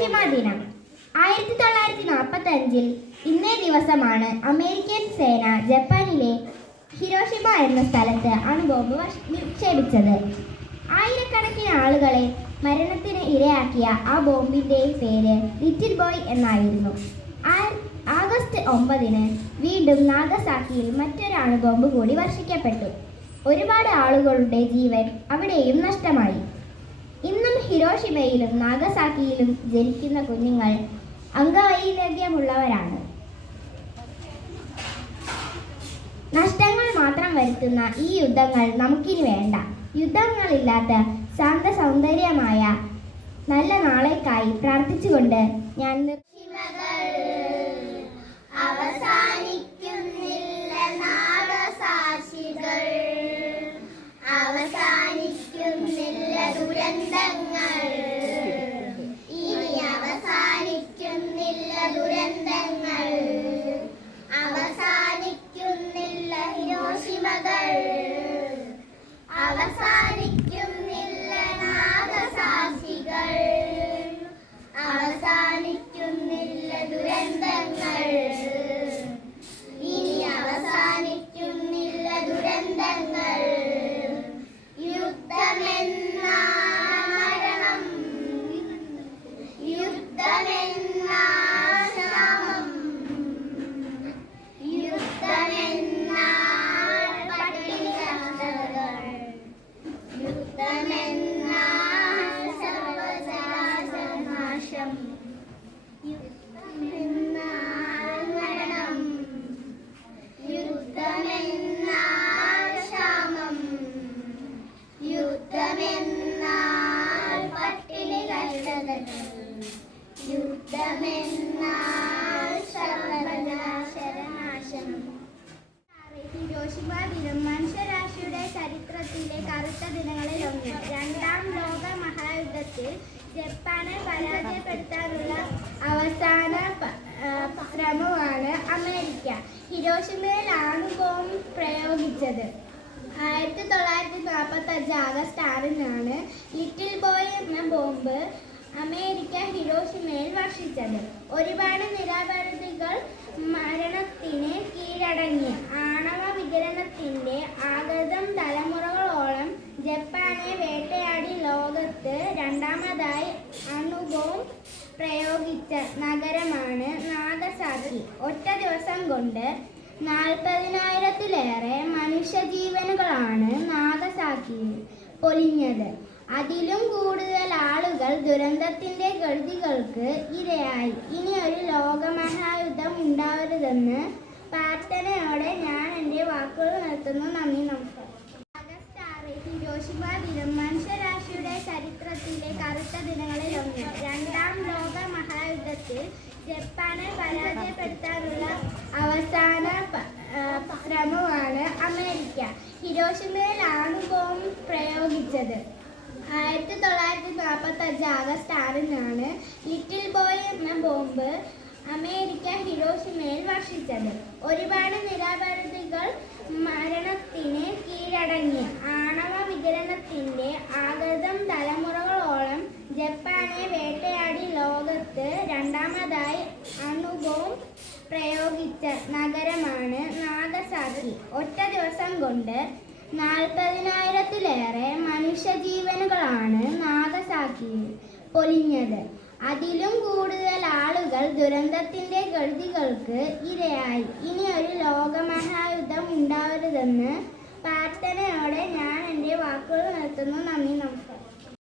Hiroshima ദിനം 1945 ഇന്നേ ദിവസമാണ് അമേരിക്കൻ സേന ജപ്പാനിലെ ഹിരോഷിമ എന്ന സ്ഥലത്ത് അണുബോംബ് നിക്ഷേപിച്ചത്. ആയിരക്കണക്കിന് ആളുകളെ മരണത്തിന് ഇരയാക്കിയ ആ ബോംബിന്റെ പേര് ലിറ്റിൽ ബോയ് എന്നായിരുന്നു. ആഗസ്റ്റ് 9 വീണ്ടും നാഗസാക്കിയിൽ മറ്റൊരു അണുബോംബ് കൂടി വർഷിക്കപ്പെട്ടു. ഒരുപാട് ആളുകളുടെ ജീവൻ അവിടെയും നഷ്ടമായി. ഇന്നും ഹിരോഷിമയിലും നാഗസാക്കിയിലും ജനിക്കുന്ന കുഞ്ഞുങ്ങൾ അംഗവൈകല്യമുള്ളവരാണ്. നഷ്ടങ്ങൾ മാത്രം വരുത്തുന്ന ഈ യുദ്ധങ്ങൾ നമുക്കിനി വേണ്ട. യുദ്ധങ്ങളില്ലാത്ത ശാന്ത സൗന്ദര്യമായ നല്ല നാളേക്കായി പ്രാർത്ഥിച്ചുകൊണ്ട് ഞാൻ അവസാനിക്കുന്നില്ല നാഗസാക്ഷികൾ, അവസാനിക്കുന്നില്ല ദുരന്തങ്ങൾ, ഇനി അവസാനിക്കുന്നില്ല ദുരന്തങ്ങൾ, അവസാനിക്കുന്നില്ല ഹിരോഷിമകൾ, അവസാനിക്കുന്നില്ല നാഗസാക്ഷികൾ, അവസാനിക്കുന്നില്ല ദുരന്തങ്ങൾ, ഇനി അവസാനിക്കുന്നില്ല ദുരന്തങ്ങൾ. യുദ്ധമെന്ന മരണം, യുദ്ധമെന്ന ക്ഷാമം, യുദ്ധമെന്ന പട്ടിണി കഷ്ടതകൾ, യുദ്ധമെന്ന സർവ്വനാശം, യുദ്ധമെന്ന മരണം, യുദ്ധമെന്ന ക്ഷാമം, യുദ്ധമെന്ന പട്ടിണി കഷ്ടതകൾ, യുദ്ധമെന്ന സർവനാശം. ഹിരോഷിമ ദിനം മനുഷ്യരാശിയുടെ ചരിത്രത്തിലെ കറുത്ത ദിനങ്ങളിൽ ഒന്ന്. രണ്ടാം ലോക മഹായുദ്ധത്തിൽ ജപ്പാനെ പരാജയപ്പെടുത്താനുള്ള അവസാന ശ്രമമാണ് അമേരിക്ക ഹിരോഷിമയിൽ അണുബോംബ് പ്രയോഗിച്ചത്. 1945 ആഗസ്റ്റ് 6 ലിറ്റിൽ ബോയ് എന്ന ബോംബ് അമേരിക്ക ഹിരോഷിമയിൽ വർഷിച്ചത്. ഒരുപാട് നിരപരാധികൾ മരണത്തിന് കീഴടങ്ങി. ആണവ വികിരണത്തിന്റെ ആഘാതം തലമുറകളോളം ജപ്പാനെ വേട്ടയാടി. ലോകത്ത് രണ്ടാമതായി അണുബോംബ് പ്രയോഗിച്ച നഗരമാണ് നാഗസാക്കി. ഒറ്റ ദിവസം കൊണ്ട് 40,000-ലേറെ മനുഷ്യജീവനുകളാണ് നാഗസാക്കിയിൽ പൊലിഞ്ഞത്. അതിലും കൂടുതൽ ആളുകൾ ദുരന്തത്തിന്റെ കെടുതികൾക്ക് ഇരയായി. ഇനി ഒരു ലോകമഹായുദ്ധം ഉണ്ടാവരുതെന്ന് പ്രാർത്ഥനയോടെ ഞാൻ എൻ്റെ വാക്കുകൾ നിർത്തുന്നു. നന്ദി, നമസ്കാരം. ആഗസ്റ്റ് 6 ഹിരോഷിമ ദിനം മനുഷ്യരാശിയുടെ ചരിത്രത്തിലെ കറുത്ത ദിനങ്ങളിൽ ഒന്ന്. രണ്ടാം ലോക മഹായുദ്ധത്തിൽ ജപ്പാനെ പരാജയപ്പെടുത്താനുള്ള അവസാന ശ്രമമാണ് അമേരിക്ക ഹിരോഷിമയിൽ അണുബോംബ് പ്രയോഗിച്ചത്. 1945 ആഗസ്റ്റ് 6 ലിറ്റിൽ ബോയ് എന്ന ബോംബ് അമേരിക്ക ഹിരോഷിമയിൽ വർഷിച്ചത്. ഒരുപാട് നിരപരാധികൾ മരണത്തിന് കീഴടങ്ങി. ആണവ വികിരണത്തിന്റെ ആഘാതം തലമുറകളോളം ജപ്പാനെ വേട്ടയാടി. ലോകത്ത് രണ്ടാമതായി അണുബോംബ് പ്രയോഗിച്ച നഗരമാണ് നാഗസാക്കി. ഒറ്റ ദിവസം കൊണ്ട് 40,000-ലേറെ മനുഷ്യജീവനുകളാണ് നാഗസാക്കിയിൽ പൊലിഞ്ഞത്. അതിലും കൂടുതൽ ആളുകൾ ദുരന്തത്തിന്റെ കെടുതികൾക്ക് ഇരയായി. ഇനി ഒരു ലോകമഹായുദ്ധം ഉണ്ടാവരുതെന്ന് പ്രാർത്ഥനയോടെ ഞാൻ എൻ്റെ വാക്കുകൾ നിർത്തുന്നു. നന്ദി, നമസ്കാരം.